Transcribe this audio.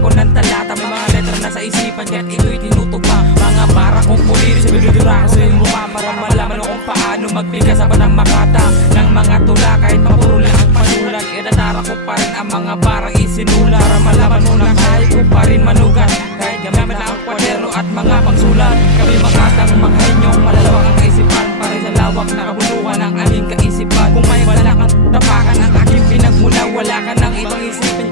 ko ng talata, may mga letra na sa isipan, kaya't ito'y tinutugma. Mga bara kong puliri sa binudura ko sa iyong mukha, para malaman mo kung paano magbigas sa panang makata ng mga tula. Kahit mapuro lang ang panulat, itatara ko pa rin ang mga barang isinula, para malaman mo na kahit ko pa rin manugat, kahit gamit lang ang kwaderno at mga pagsulat. Kami makatang mga inyong malalawak ang kaisipan, para sa lawak na kabuluhan ng aming kaisipan. Kung may balak ang tapakan ang aking pinagmula, wala ka nang ibang isipin